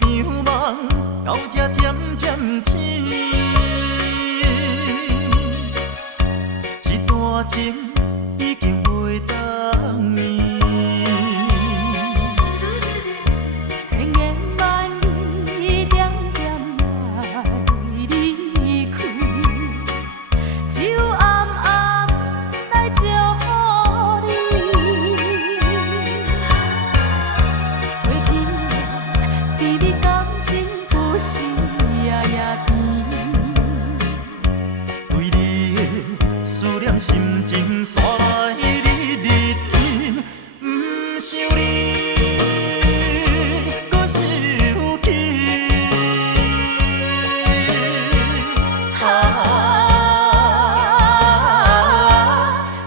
场梦到这渐渐醒，一段情已经袂当眠。千言万语点点来离开，只有暗暗来祝福你。过去的甜蜜感情故事夜夜甜，对你的思念心情刷来日日甜，不想你搁想起。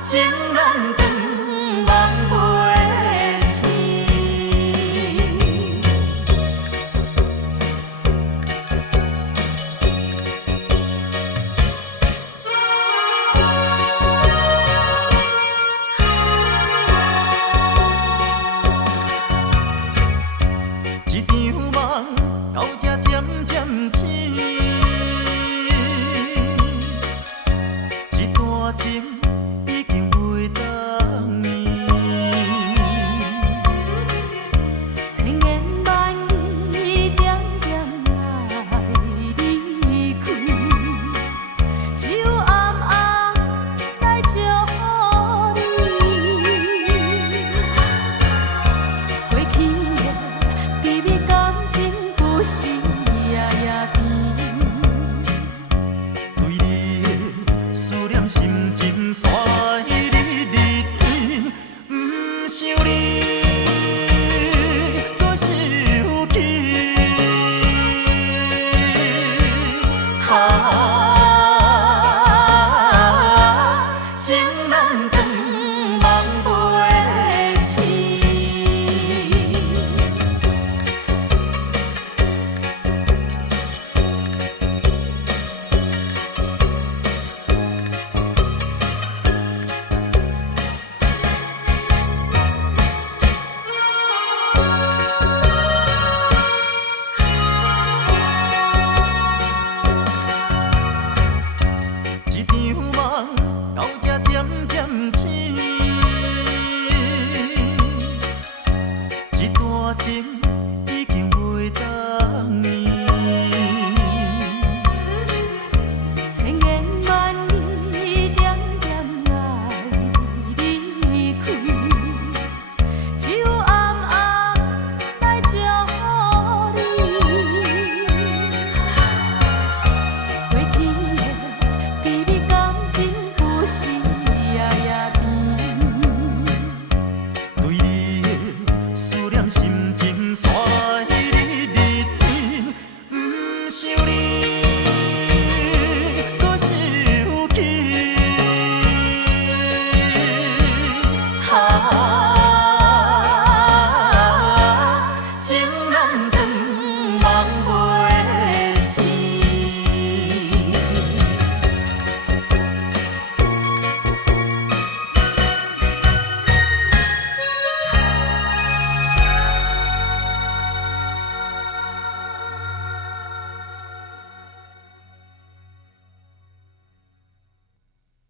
情难断，梦袂醒。一场梦到这渐渐醒，一段情已经袂当眠。千言万语点点来离开，只有暗暗来祝福你。过去的甜蜜感情故事。